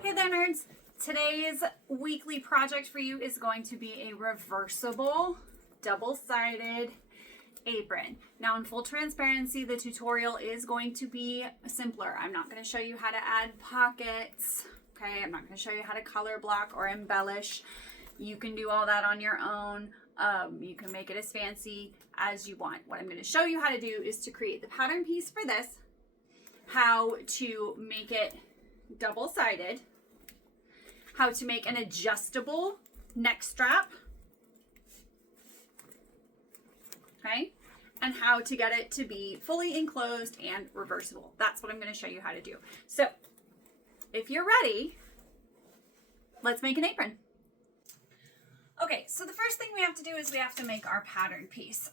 Hey there, nerds. Today's weekly project for you is going to be a reversible, double-sided apron. Now, in full transparency, the tutorial is going to be simpler. I'm not going to show you how to add pockets, okay? I'm not going to show you how to color block or embellish. You can do all that on your own. You can make it as fancy as you want. What I'm going to show you how to do is to create the pattern piece for this, how to make it double-sided, how to make an adjustable neck strap, okay, and how to get it to be fully enclosed and reversible. That's what I'm going to show you how to do. So if you're ready, let's make an apron. Okay, so the first thing we have to do is we have to make our pattern piece.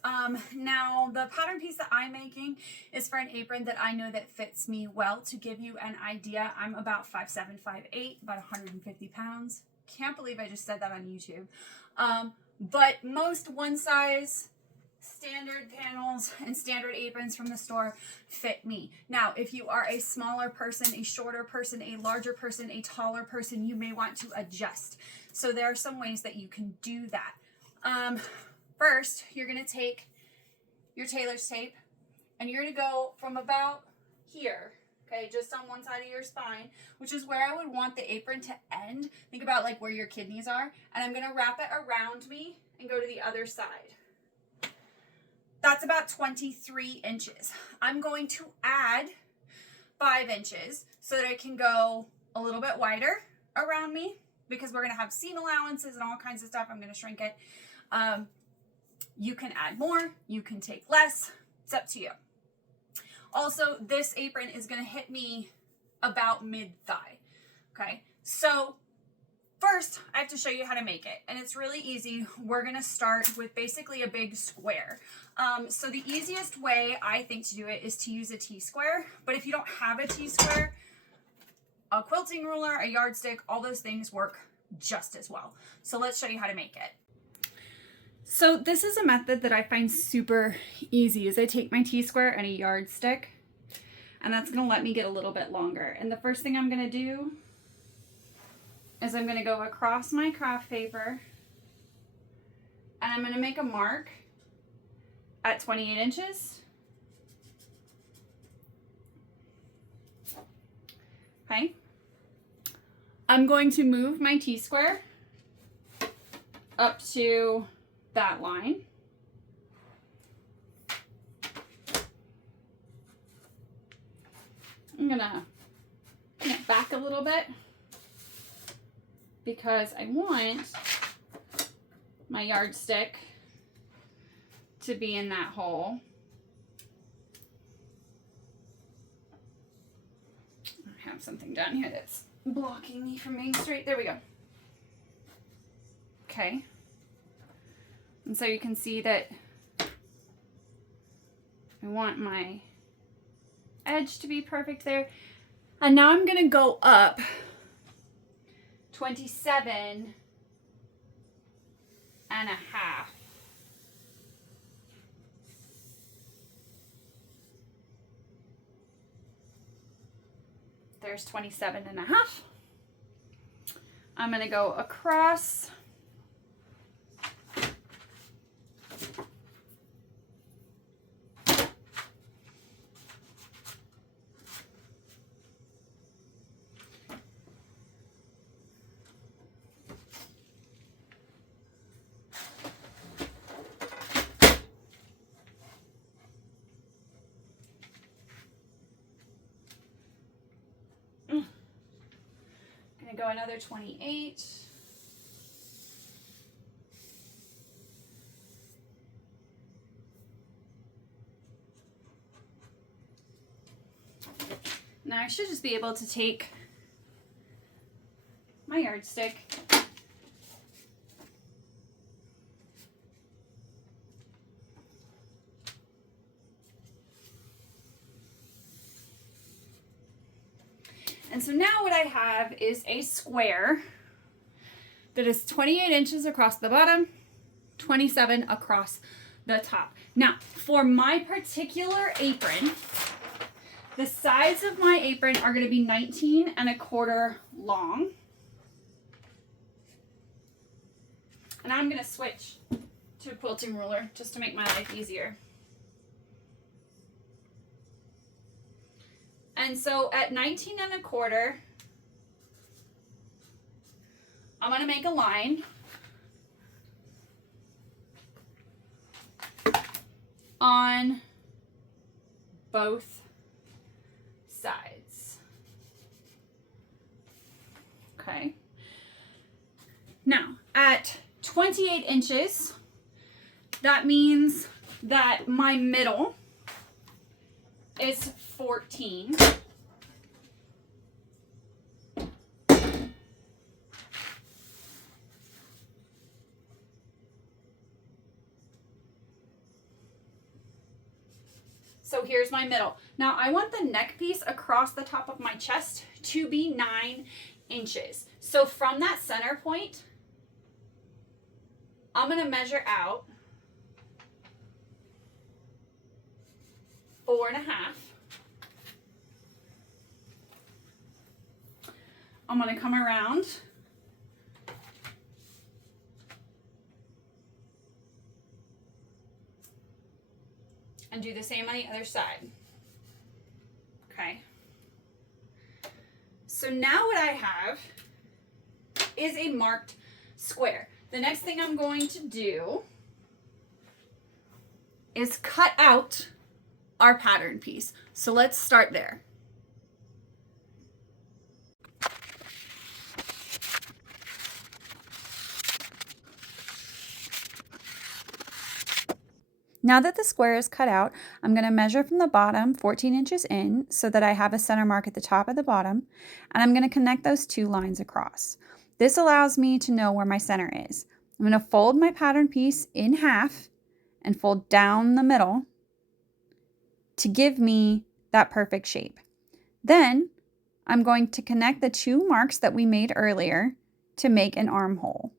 Now, the pattern piece that I'm making is for an apron that I know that fits me well. To give you an idea, I'm about 5'7", 5'8", about 150 pounds. Can't believe I just said that on YouTube. But most one size standard panels and standard aprons from the store fit me. Now, if you are a smaller person, a shorter person, a larger person, a taller person, you may want to adjust. So there are some ways that you can do that. First, you're going to take your tailor's tape and you're going to go from about here, okay, just on one side of your spine, which is where I would want the apron to end. Think about like where your kidneys are. And I'm going to wrap it around me and go to the other side. That's about 23 inches. I'm going to add 5 inches so that it can go a little bit wider around me, because we're going to have seam allowances and all kinds of stuff. I'm going to shrink it. You can add more. You can take less. It's up to you. Also, this apron is going to hit me about mid-thigh. Okay, so first, I have to show you how to make it, and it's really easy. We're going to start with basically a big square. So the easiest way, I think, to do it is to use a T-square, but if you don't have a T-square, a quilting ruler, a yardstick, all those things work just as well. So let's show you how to make it. So this is a method that I find super easy, is I take my T-square and a yardstick, and that's going to let me get a little bit longer. And the first thing I'm going to do is I'm going to go across my craft paper and I'm going to make a mark at 28 inches. Okay. I'm going to move my T-square up to that line. I'm going to pin it back a little bit because I want my yardstick to be in that hole. I have something down here that's blocking me from being straight. There we go. Okay. And so you can see that I want my edge to be perfect there. And now I'm going to go up 27 and a half. There's 27 and a half. I'm going to go across. Go another 28. Now I should just be able to take my yardstick And so now what I have is a square that is 28 inches across the bottom, 27 across the top. Now, for my particular apron, the sides of my apron are going to be 19 1/4 long. And I'm going to switch to a quilting ruler just to make my life easier. And so at 19 1/4, I'm going to make a line on both sides. Okay. Now, at 28 inches, that means that my middle is 14. So here's my middle. Now I want the neck piece across the top of my chest to be 9 inches. So from that center point, I'm going to measure out 4.5. I'm going to come around and do the same on the other side. Okay. So now what I have is a marked square. The next thing I'm going to do is cut out our pattern piece. So let's start there. Now that the square is cut out, I'm going to measure from the bottom 14 inches in so that I have a center mark at the top of the bottom, and I'm going to connect those 2 lines across. This allows me to know where my center is. I'm going to fold my pattern piece in half and fold down the middle to give me that perfect shape. Then I'm going to connect the 2 marks that we made earlier to make an armhole.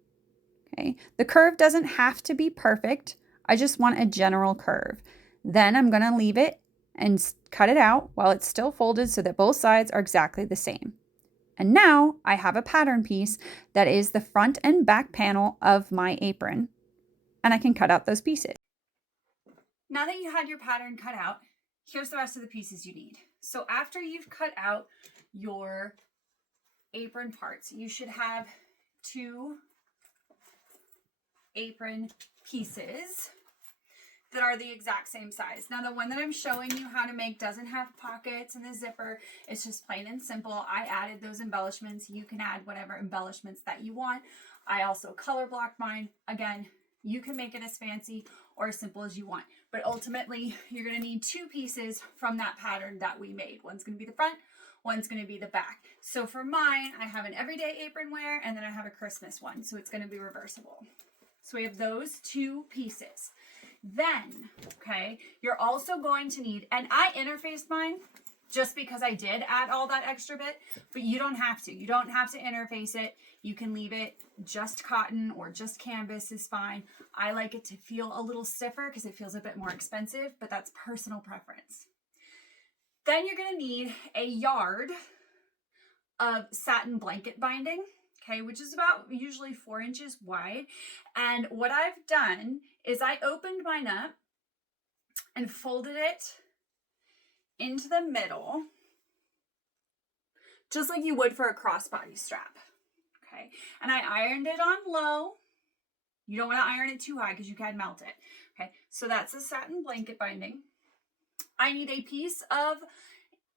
Okay. The curve doesn't have to be perfect. I just want a general curve. Then I'm going to leave it and cut it out while it's still folded so that both sides are exactly the same. And now I have a pattern piece that is the front and back panel of my apron, and I can cut out those pieces. Now that you had your pattern cut out, here's the rest of the pieces you need. So after you've cut out your apron parts, you should have 2 apron pieces that are the exact same size. Now the one that I'm showing you how to make doesn't have pockets and a zipper. It's just plain and simple. I added those embellishments. You can add whatever embellishments that you want. I also color blocked mine. Again, you can make it as fancy or as simple as you want. But ultimately, you're going to need 2 pieces from that pattern that we made. One's going to be the front, one's going to be the back. So for mine, I have an everyday apron wear, and then I have a Christmas one. So it's going to be reversible. So we have those 2 pieces. Then, okay, you're also going to need, and I interfaced mine just because I did add all that extra bit, but you don't have to. You don't have to interface it. You can leave it just cotton or just canvas is fine. I like it to feel a little stiffer because it feels a bit more expensive, but that's personal preference. Then you're going to need a yard of satin blanket binding, okay, which is about usually 4 inches wide. And what I've done is I opened mine up and folded it into the middle, just like you would for a crossbody strap, okay? And I ironed it on low. You don't want to iron it too high because you can melt it, okay? So that's the satin blanket binding. I need a piece of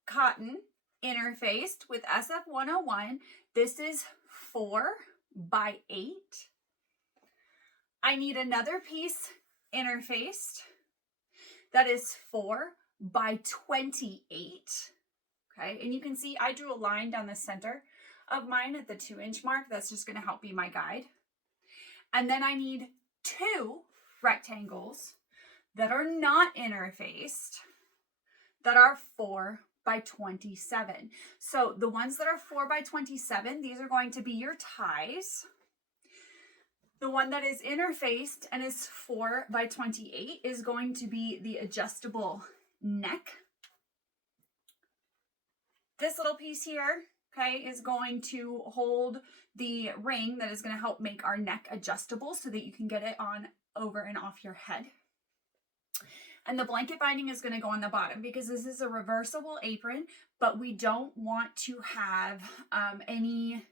cotton interfaced with SF101. This is 4 by 8. I need another piece interfaced that is 4 by 28. Okay, and you can see I drew a line down the center of mine at the 2-inch mark. That's just going to help be my guide. And then I need 2 rectangles that are not interfaced that are 4 by 27. So the ones that are 4 by 27, these are going to be your ties. The one that is interfaced and is 4 by 28 is going to be the adjustable neck. This little piece here, okay, is going to hold the ring that is going to help make our neck adjustable so that you can get it on over and off your head. And the blanket binding is going to go on the bottom because this is a reversible apron, but we don't want to have any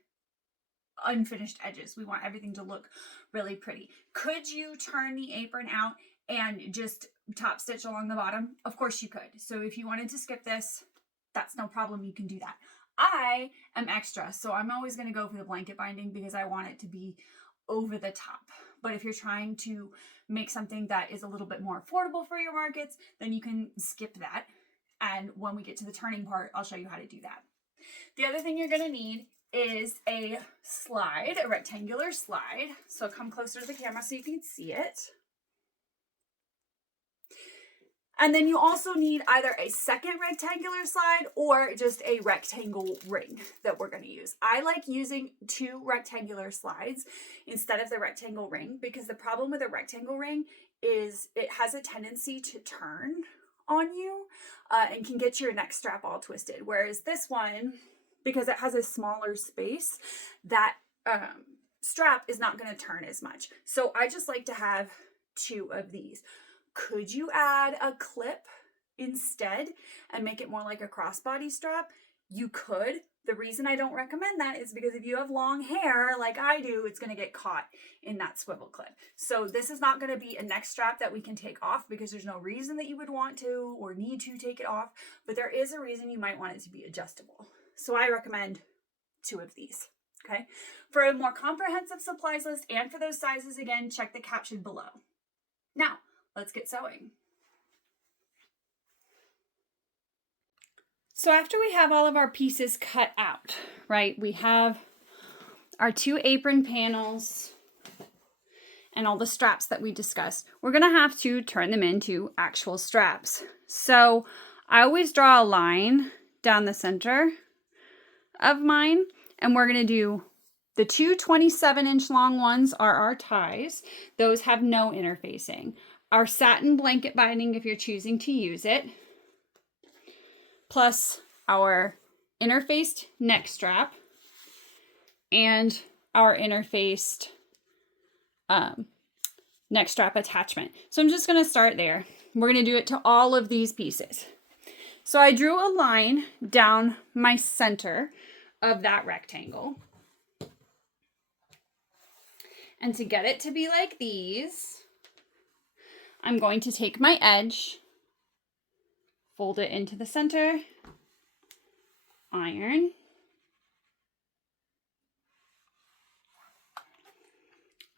unfinished edges. We want everything to look really pretty. Could you turn the apron out and just top stitch along the bottom? Of course you could. So if you wanted to skip this, that's no problem. You can do that. I am extra, so I'm always going to go for the blanket binding because I want it to be over the top. But if you're trying to make something that is a little bit more affordable for your markets, then you can skip that. And when we get to the turning part, I'll show you how to do that. The other thing you're going to need is a slide, a rectangular slide. So come closer to the camera so you can see it. And then you also need either a second rectangular slide or just a rectangle ring that we're going to use. I like using 2 rectangular slides instead of the rectangle ring because the problem with a rectangle ring is it has a tendency to turn on you and can get your neck strap all twisted. Whereas this one, because it has a smaller space, that strap is not going to turn as much. So I just like to have 2 of these. Could you add a clip instead and make it more like a crossbody strap? You could. The reason I don't recommend that is because if you have long hair like I do, it's going to get caught in that swivel clip. So this is not going to be a neck strap that we can take off because there's no reason that you would want to or need to take it off, but there is a reason you might want it to be adjustable. So I recommend 2 of these. Okay. For a more comprehensive supplies list and for those sizes, again, check the caption below. Now, let's get sewing. So after we have all of our pieces cut out, right, we have our 2 apron panels and all the straps that we discussed. We're going to have to turn them into actual straps. So I always draw a line down the center of mine, and we're going to do the 2 27-inch long ones are our ties. Those have no interfacing. Our satin blanket binding, if you're choosing to use it, plus our interfaced neck strap and our interfaced neck strap attachment. So I'm just going to start there. We're going to do it to all of these pieces. So I drew a line down my center of that rectangle. And to get it to be like these, I'm going to take my edge, fold it into the center, iron,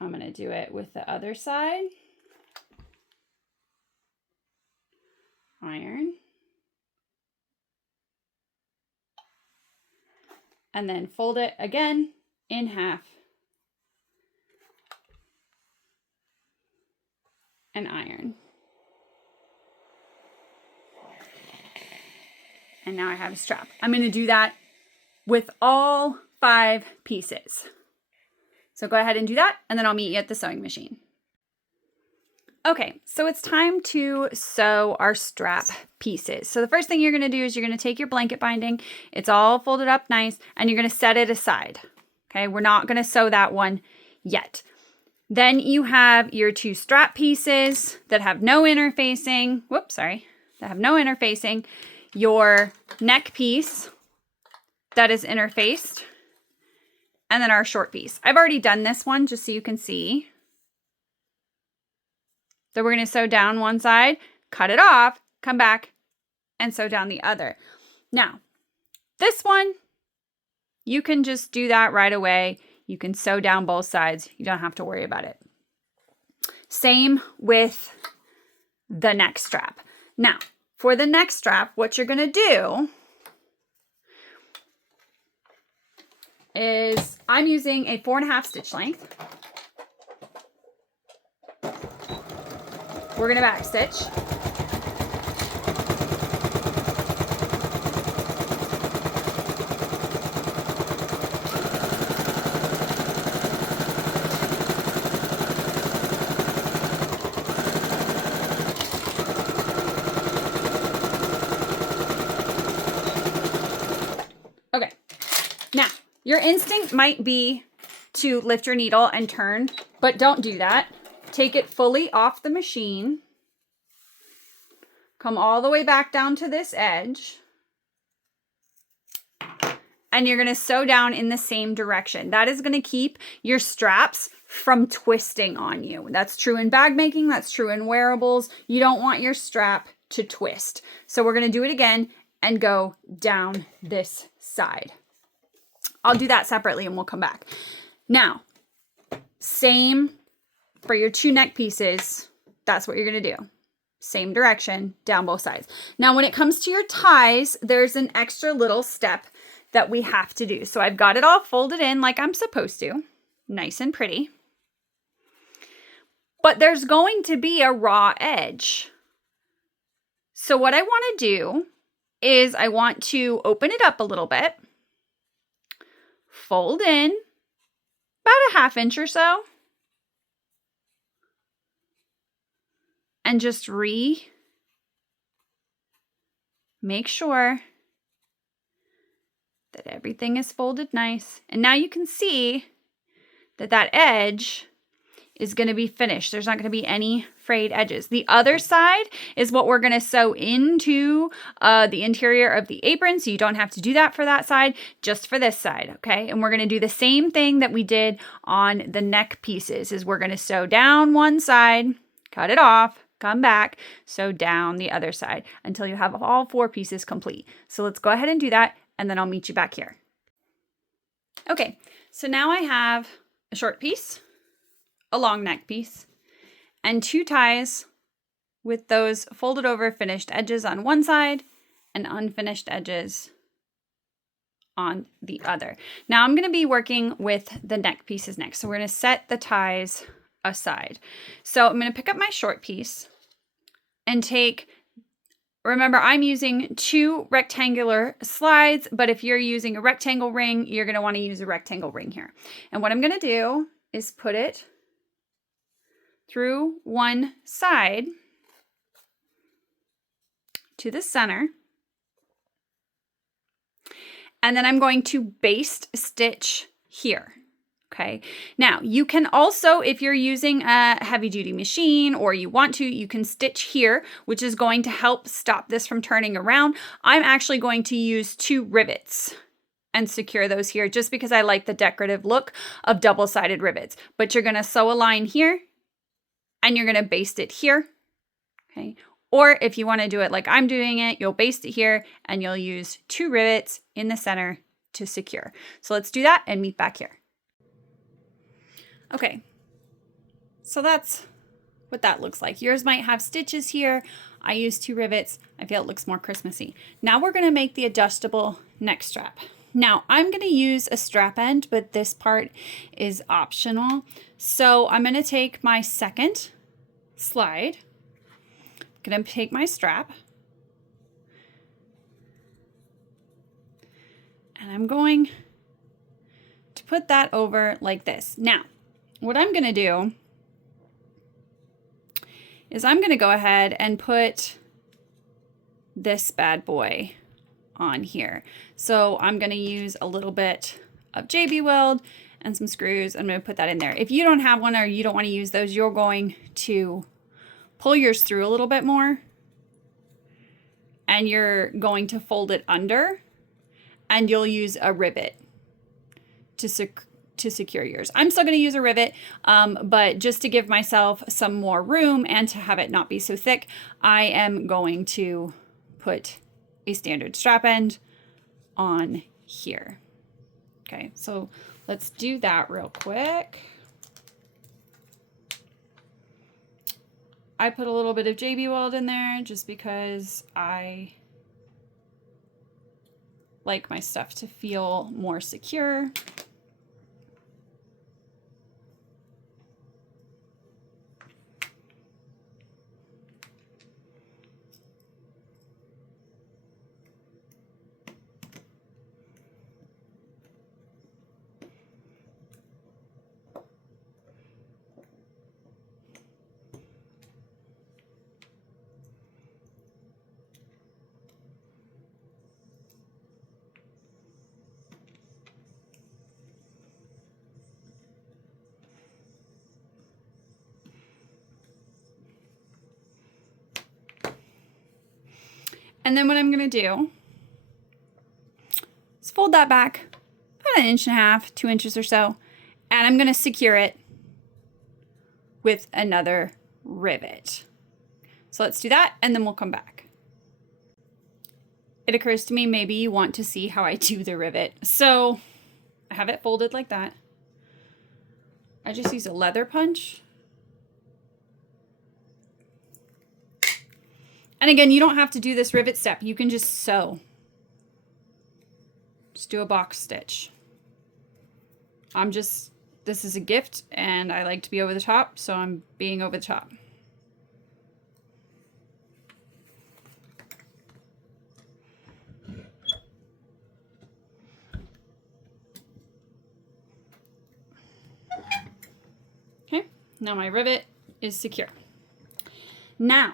I'm going to do it with the other side, iron, and then fold it again in half and iron. And now I have a strap. I'm going to do that with all 5 pieces. So go ahead and do that, and then I'll meet you at the sewing machine. Okay, so it's time to sew our strap pieces. So the first thing you're going to do is you're going to take your blanket binding. It's all folded up nice, and you're going to set it aside. Okay, we're not going to sew that one yet. Then you have your 2 strap pieces that have no interfacing. That have no interfacing. Your neck piece that is interfaced. And then our short piece. I've already done this one just so you can see. So we're going to sew down one side, cut it off, come back, and sew down the other. Now, this one, you can just do that right away. You can sew down both sides. You don't have to worry about it. Same with the neck strap. Now, for the neck strap, what you're going to do is I'm using a 4.5 stitch length. We're going to back stitch. Okay, Your instinct might be to lift your needle and turn, but don't do that. Take it fully off the machine. Come all the way back down to this edge. And you're going to sew down in the same direction. That is going to keep your straps from twisting on you. That's true in bag making. That's true in wearables. You don't want your strap to twist. So we're going to do it again and go down this side. I'll do that separately and we'll come back. Now, same for your 2 neck pieces. That's what you're going to do. Same direction, down both sides. Now, when it comes to your ties, there's an extra little step that we have to do. So I've got it all folded in like I'm supposed to, nice and pretty. But there's going to be a raw edge. So what I want to do is I want to open it up a little bit, fold in about a 1/2 inch or so, and just make sure that everything is folded nice. And now you can see that that edge is going to be finished. There's not going to be any frayed edges. The other side is what we're going to sew into the interior of the apron. So you don't have to do that for that side, just for this side, okay? And we're going to do the same thing that we did on the neck pieces, is we're going to sew down one side, cut it off, come back, sew down the other side until you have all 4 pieces complete. So let's go ahead and do that, and then I'll meet you back here. Okay, so now I have a short piece, a long neck piece, and 2 ties with those folded over finished edges on one side and unfinished edges on the other. Now I'm going to be working with the neck pieces next. So we're going to set the ties aside. So I'm going to pick up my short piece and remember, I'm using 2 rectangular slides, but if you're using a rectangle ring, you're going to want to use a rectangle ring here. And what I'm going to do is put it through one side to the center. And then I'm going to baste stitch here. Okay. Now you can also, if you're using a heavy duty machine or you want to, you can stitch here, which is going to help stop this from turning around. I'm actually going to use 2 rivets and secure those here just because I like the decorative look of double-sided rivets. But you're going to sew a line here and you're going to baste it here. Okay. Or if you want to do it like I'm doing it, you'll baste it here and you'll use 2 rivets in the center to secure. So let's do that and meet back here. Okay, so that's what that looks like. Yours might have stitches here. I use 2 rivets. I feel it looks more Christmassy. Now we're going to make the adjustable neck strap. Now I'm going to use a strap end, but this part is optional. So I'm going to take my second slide. I'm going to take my strap. And I'm going to put that over like this. Now, what I'm going to do is I'm going to go ahead and put this bad boy on here. So I'm going to use a little bit of JB Weld and some screws. I'm going to put that in there. If you don't have one or you don't want to use those, you're going to pull yours through a little bit more and you're going to fold it under and you'll use a rivet to secure yours. I'm still going to use a rivet, but just to give myself some more room and to have it not be so thick, I am going to put a standard strap end on here. Okay, so let's do that real quick. I put a little bit of JB Weld in there just because I like my stuff to feel more secure. And then what I'm going to do is fold that back about 1.5 inches, 2 inches or so. And I'm going to secure it with another rivet. So let's do that, and then we'll come back. It occurs to me maybe you want to see how I do the rivet. So I have it folded like that. I just use a leather punch. And again, you don't have to do this rivet step. You can just sew. Just do a box stitch. This is a gift, and I like to be over the top, so I'm being over the top. Okay, now my rivet is secure. Now,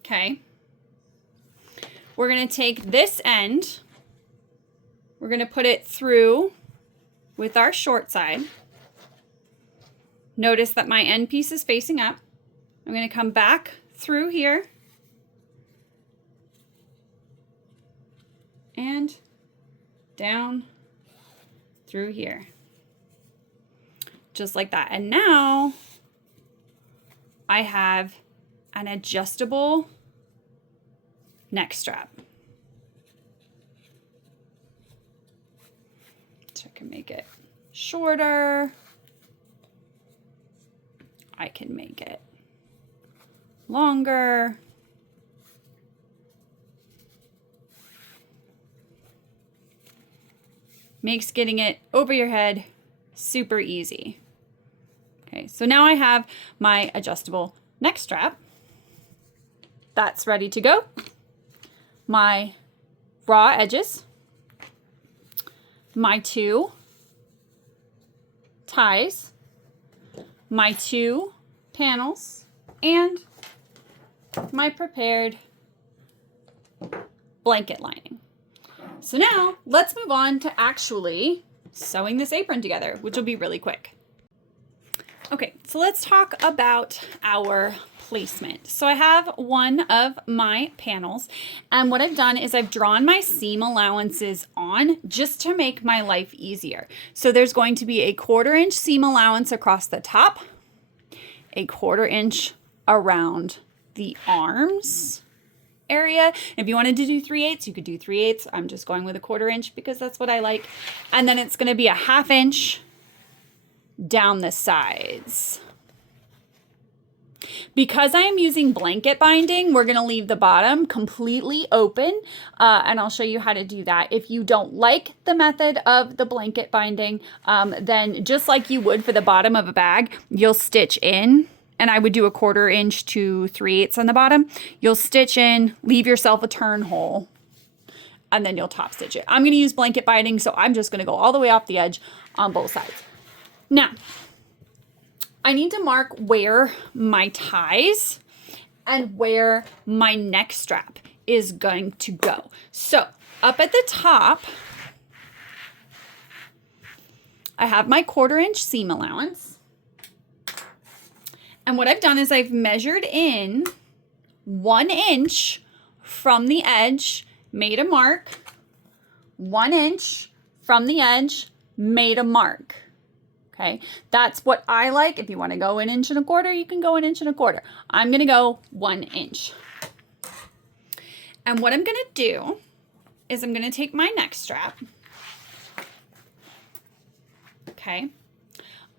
okay, we're going to take this end, we're going to put it through with our short side. Notice that my end piece is facing up. I'm going to come back through here and down through here. Just like that. And now I have an adjustable neck strap. So I can make it shorter. I can make it longer. Makes getting it over your head super easy. Okay, so now I have my adjustable neck strap. That's ready to go. My raw edges. My 2 ties, my 2 panels, and my prepared blanket lining. So now let's move on to actually sewing this apron together, which will be really quick. Okay, so let's talk about our placement. So I have one of my panels, and what I've done is I've drawn my seam allowances on just to make my life easier. So there's going to be a 1/4 inch seam allowance across the top, a 1/4 inch around the arms area. If you wanted to do 3/8, you could do 3/8. I'm just going with a 1/4 inch because that's what I like. And then it's going to be a 1/2 inch down the sides. Because I am using blanket binding, we're going to leave the bottom completely open, and I'll show you how to do that. If you don't like the method of the blanket binding, then just like you would for the bottom of a bag, you'll stitch in, and I would do a 1/4 inch to 3/8 on the bottom. You'll stitch in, leave yourself a turn hole, and then you'll top stitch it. I'm going to use blanket binding, so I'm just going to go all the way off the edge on both sides. Now, I need to mark where my ties and where my neck strap is going to go. So up at the top, I have my 1/4 inch seam allowance. And what I've done is I've measured in 1 inch from the edge, made a mark, 1 inch from the edge, made a mark. Okay, that's what I like. If you want to go 1 1/4 inches, you can go 1 1/4 inches. I'm going to go 1 inch. And what I'm going to do is I'm going to take my neck strap. Okay,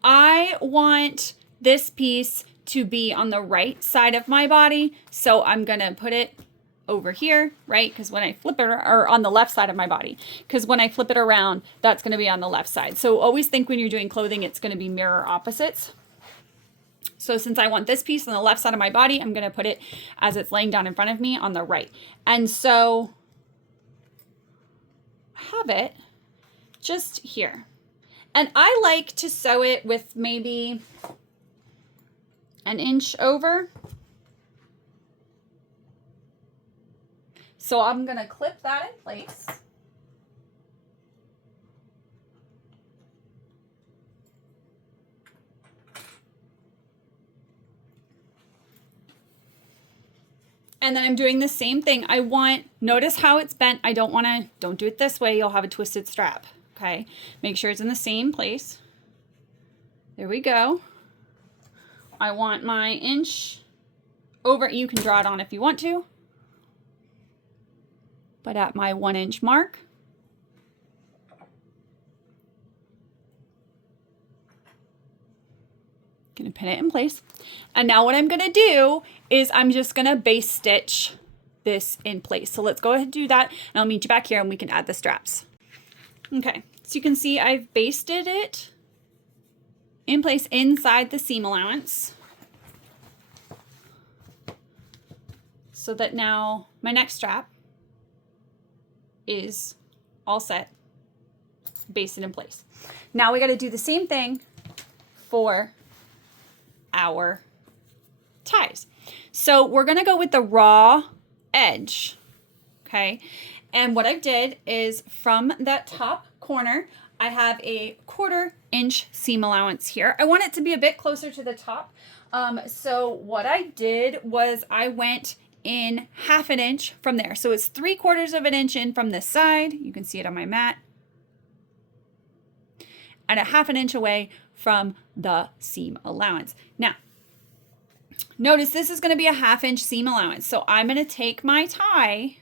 I want this piece to be on the right side of my body, so I'm going to put it over here, right? Because when I flip it, or on the left side of my body, because when I flip it around, that's going to be on the left side. So always think when you're doing clothing, it's going to be mirror opposites. So since I want this piece on the left side of my body, I'm going to put it as it's laying down in front of me on the right. And so have it just here. And I like to sew it with maybe 1 inch over. So I'm going to clip that in place. And then I'm doing the same thing. Notice how it's bent. Don't do it this way. You'll have a twisted strap. Okay. Make sure it's in the same place. There we go. I want my inch over. You can draw it on if you want to. But at my 1 inch mark. Gonna pin it in place. And now what I'm gonna do is I'm just gonna base stitch this in place. So let's go ahead and do that, and I'll meet you back here and we can add the straps. Okay, so you can see I've basted it in place inside the seam allowance, so that now my next strap is all set, basted in place. Now we got to do the same thing for our ties. So we're going to go with the raw edge. Okay. And what I did is from that top corner, I have a 1/4 inch seam allowance here. I want it to be a bit closer to the top. So what I did was I went in 1/2 inch from there. So it's 3/4 inch in from this side. You can see it on my mat. And a 1/2 inch away from the seam allowance. Now, notice this is going to be a 1/2 inch seam allowance. So I'm going to take my tie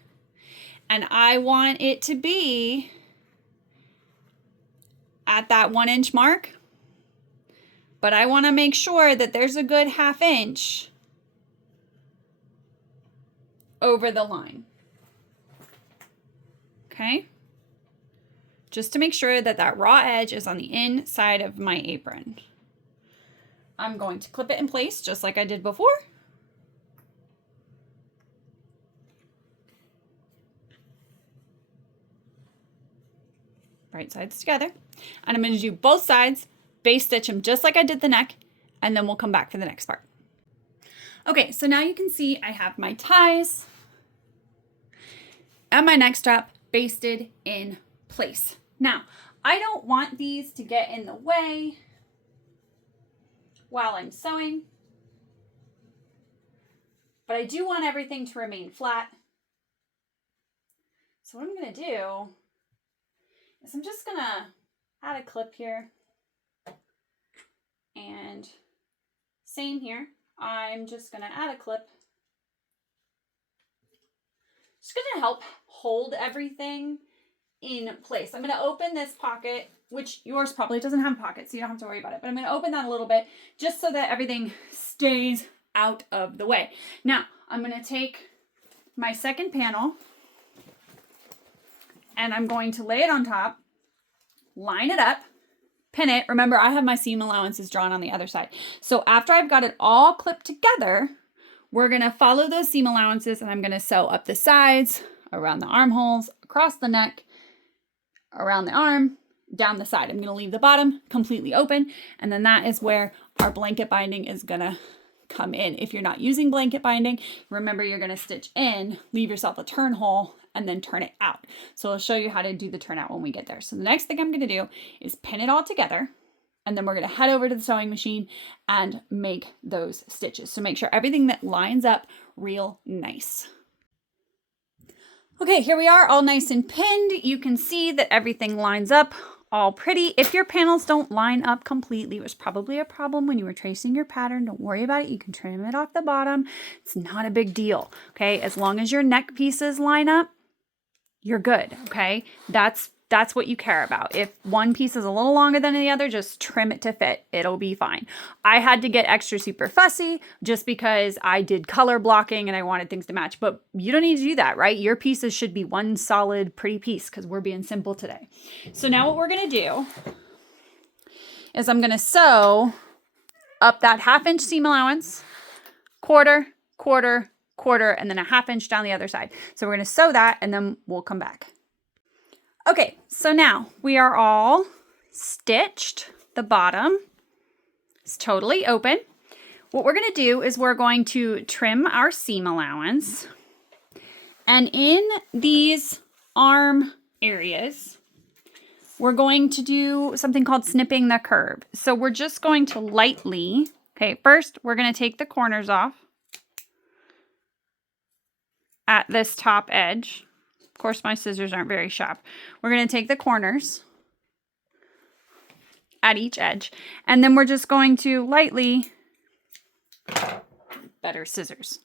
and I want it to be at that 1 inch mark, but I want to make sure that there's a good 1/2 inch over the line. Okay. Just to make sure that that raw edge is on the inside of my apron. I'm going to clip it in place just like I did before. Right sides together. And I'm going to do both sides, base stitch them just like I did the neck, and then we'll come back for the next part. Okay, so now you can see I have my ties and my neck strap basted in place. Now, I don't want these to get in the way while I'm sewing, but I do want everything to remain flat. So what I'm going to do is I'm just going to add a clip here, and same here. I'm just going to add a clip. Just going to help hold everything in place. I'm going to open this pocket, which yours probably doesn't have a pocket, so you don't have to worry about it. But I'm going to open that a little bit just so that everything stays out of the way. Now, I'm going to take my second panel and I'm going to lay it on top, line it up, pin it. Remember, I have my seam allowances drawn on the other side. So after I've got it all clipped together, we're going to follow those seam allowances and I'm going to sew up the sides, around the armholes, across the neck, around the arm, down the side. I'm going to leave the bottom completely open, and then that is where our blanket binding is going to come in. If you're not using blanket binding, remember you're going to stitch in, leave yourself a turn hole, and then turn it out. So I'll show you how to do the turnout when we get there. So the next thing I'm going to do is pin it all together, and then we're going to head over to the sewing machine and make those stitches. So make sure everything that lines up real nice. Okay, here we are, all nice and pinned. You can see that everything lines up all pretty. If your panels don't line up completely, it was probably a problem when you were tracing your pattern. Don't worry about it. You can trim it off the bottom. It's not a big deal, okay? As long as your neck pieces line up, you're good, okay? That's what you care about. If one piece is a little longer than the other, just trim it to fit. It'll be fine. I had to get extra super fussy just because I did color blocking and I wanted things to match, but you don't need to do that, right? Your pieces should be one solid, pretty piece because we're being simple today. So now what we're going to do is I'm going to sew up that 1/2 inch seam allowance, quarter, quarter, quarter, and then a 1/2 inch down the other side. So we're going to sew that and then we'll come back. Okay, so now we are all stitched. The bottom is totally open. What we're going to do is we're going to trim our seam allowance. And in these arm areas, we're going to do something called snipping the curve. So we're just going to lightly, okay, first we're going to take the corners off. at this top edge. Of course, my scissors aren't very sharp. We're going to take the corners at each edge, and then we're just going to lightly, better scissors,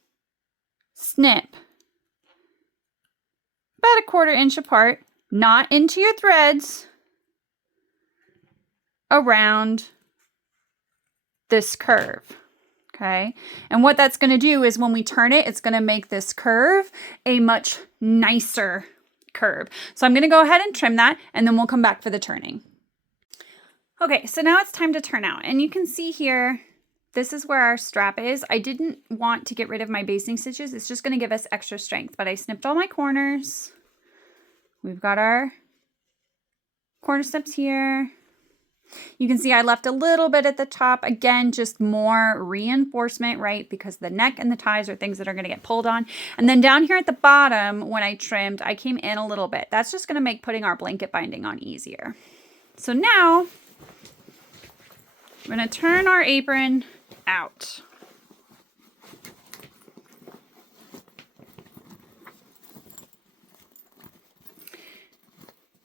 snip about a 1/4 inch apart, not into your threads, around this curve. Okay, and what that's going to do is when we turn it, it's going to make this curve a much nicer curve. So I'm going to go ahead and trim that, and then we'll come back for the turning. Okay, so now it's time to turn out, and you can see here, this is where our strap is. I didn't want to get rid of my basting stitches. It's just going to give us extra strength, but I snipped all my corners. We've got our corner snips here. You can see I left a little bit at the top. Again, just more reinforcement, right? Because the neck and the ties are things that are going to get pulled on. And then down here at the bottom, when I trimmed, I came in a little bit. That's just going to make putting our blanket binding on easier. So now we're going to turn our apron out.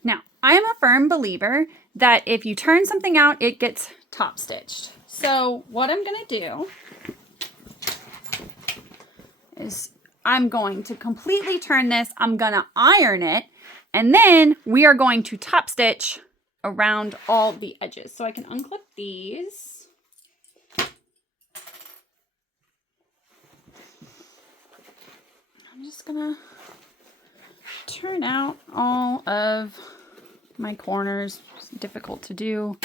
Now, I am a firm believer that if you turn something out, it gets top stitched. So what I'm going to do is I'm going to completely turn this. I'm going to iron it, and then we are going to top stitch around all the edges. So I can unclip these. I'm just going to turn out all of my corners. It's difficult to do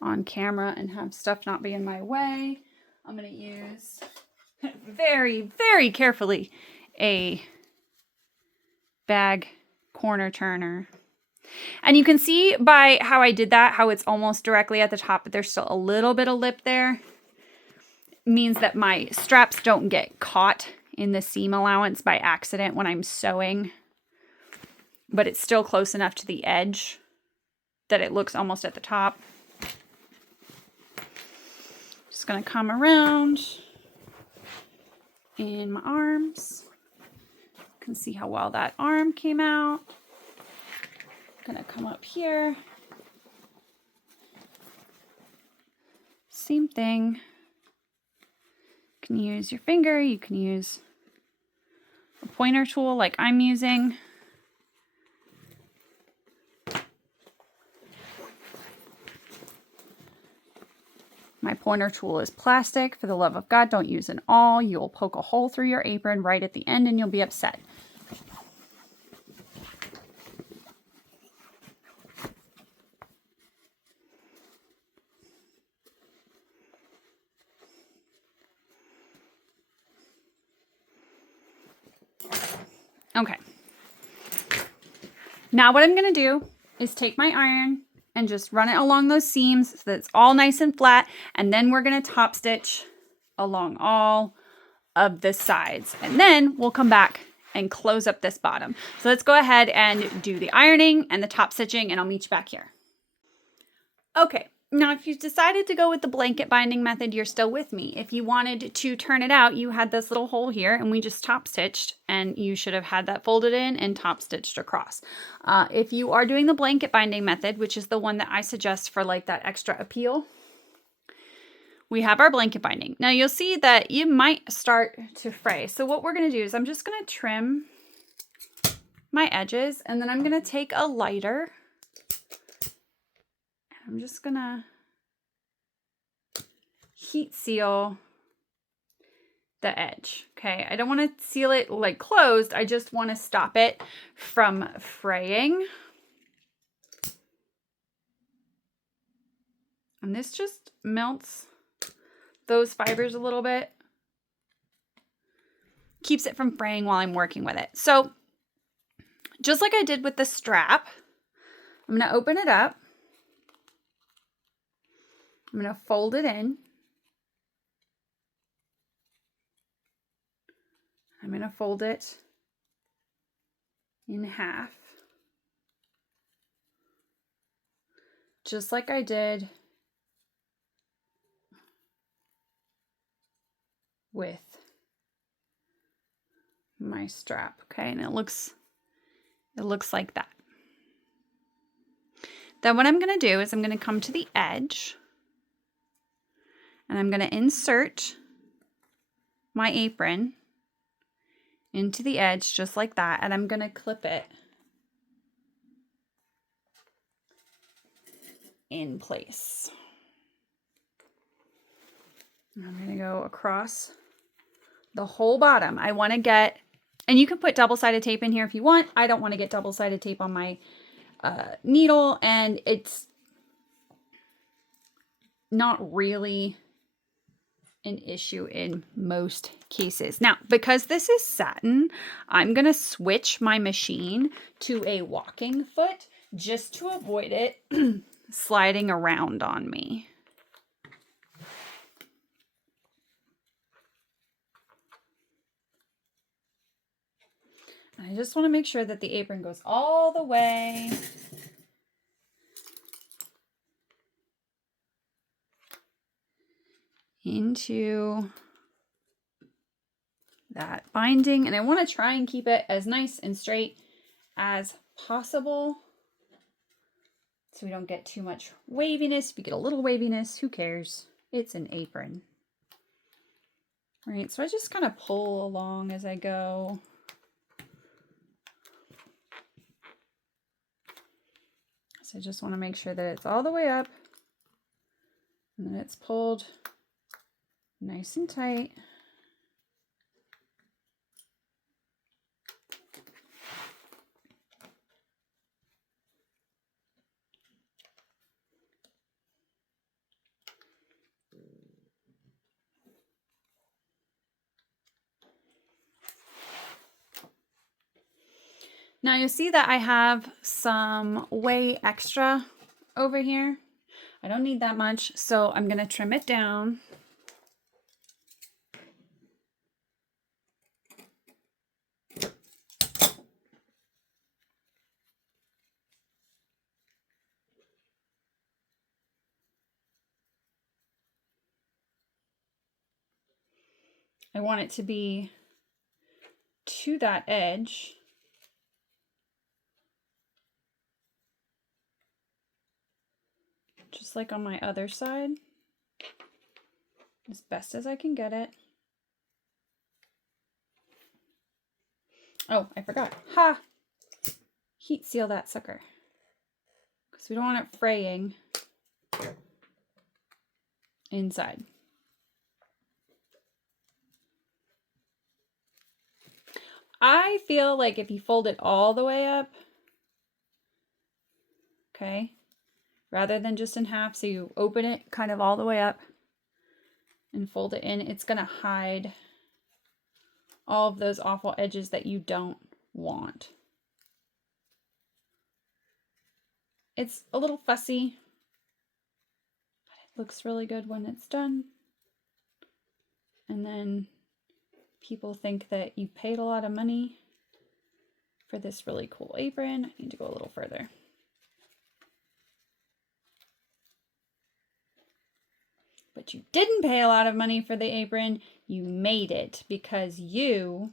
on camera and have stuff not be in my way. I'm going to use very, very carefully a bag corner turner. And you can see by how I did that, how it's almost directly at the top, but there's still a little bit of lip there. It means that my straps don't get caught in the seam allowance by accident when I'm sewing, but it's still close enough to the edge that it looks almost at the top. Just gonna come around in my arms. You can see how well that arm came out. Gonna come up here. Same thing. You can use your finger, you can use a pointer tool like I'm using. My pointer tool is plastic. For the love of God, don't use an awl. You'll poke a hole through your apron right at the end and you'll be upset. Okay. Now what I'm going to do is take my iron and just run it along those seams so that it's all nice and flat. And then we're going to top stitch along all of the sides. And then we'll come back and close up this bottom. So let's go ahead and do the ironing and the top stitching, and I'll meet you back here. Okay. Now, if you've decided to go with the blanket binding method, you're still with me. If you wanted to turn it out, you had this little hole here and we just top stitched, and you should have had that folded in and top stitched across. If you are doing the blanket binding method, which is the one that I suggest for like that extra appeal, we have our blanket binding. Now you'll see that you might start to fray. So what we're going to do is I'm just going to trim my edges, and then I'm going to take a lighter. I'm just gonna heat seal the edge. Okay, I don't want to seal it like closed. I just want to stop it from fraying. And this just melts those fibers a little bit. Keeps it from fraying while I'm working with it. So just like I did with the strap, I'm going to open it up. I'm going to fold it in. I'm going to fold it in half. Just like I did with my my strap. Okay, and it looks like that. Then what I'm going to do is I'm going to come to the edge and I'm going to insert my apron into the edge just like that, and I'm going to clip it in place. I'm going to go across the whole bottom. I want to get, and you can put double-sided tape in here if you want. I don't want to get double-sided tape on my needle, and it's not really an issue in most cases. Now, because this is satin, I'm going to switch my machine to a walking foot just to avoid it sliding around on me. I just want to make sure that the apron goes all the way into that binding, and I want to try and keep it as nice and straight as possible so we don't get too much waviness. If you get a little waviness, who cares? It's an apron. All right, so I just kind of pull along as I go. So I just want to make sure that it's all the way up and then it's pulled nice and tight. Now you'll see that I have some way extra over here. I don't need that much, so I'm going to trim it down. I want it to be to that edge. Just like on my other side, as best as I can get it. Oh, I forgot. Ha! Heat seal that sucker, because we don't want it fraying inside. I feel like if you fold it all the way up, okay, rather than just in half, so you open it kind of all the way up and fold it in, it's going to hide all of those awful edges that you don't want. It's a little fussy, but it looks really good when it's done. And then people think that you paid a lot of money for this really cool apron. I need to go a little further. But you didn't pay a lot of money for the apron. You made it because you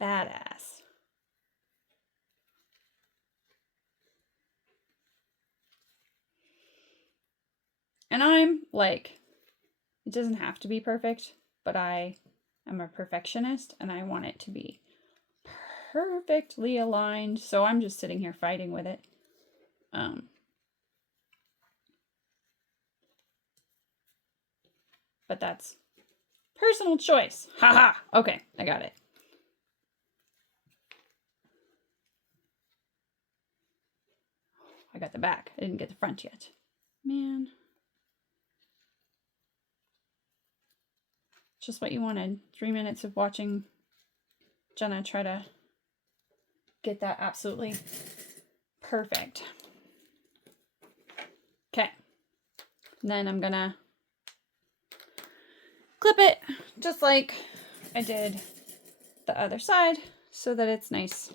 are a badass. And I'm like, it doesn't have to be perfect, but I am a perfectionist and I want it to be perfectly aligned. So I'm just sitting here fighting with it. But that's personal choice. Haha. Okay, I got it. I got the back. I didn't get the front yet. Man. Just what you wanted. 3 minutes of watching Jenna try to get that absolutely perfect. Okay. Then I'm gonna clip it just like I did the other side so that it's nice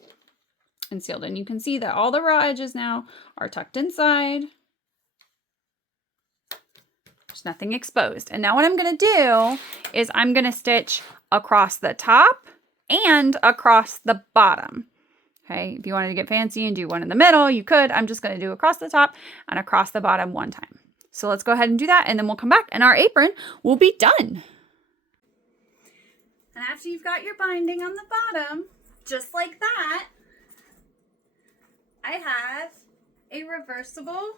and sealed. And you can see that all the raw edges now are tucked inside. There's nothing exposed. And now what I'm going to do is I'm going to stitch across the top and across the bottom. Okay, if you wanted to get fancy and do one in the middle, you could. I'm just going to do across the top and across the bottom one time. So let's go ahead and do that, and then we'll come back and our apron will be done. And after you've got your binding on the bottom, just like that, I have a reversible,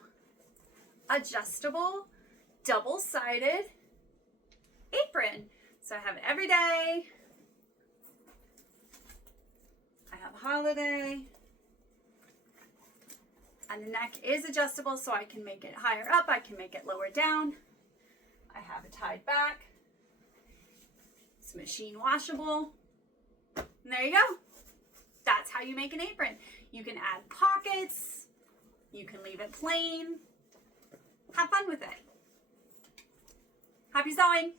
adjustable, double-sided apron. So I have everyday, I have holiday, and the neck is adjustable, so I can make it higher up, I can make it lower down. I have it tied back. It's machine washable. And there you go. That's how you make an apron. You can add pockets. You can leave it plain. Have fun with it. Happy sewing.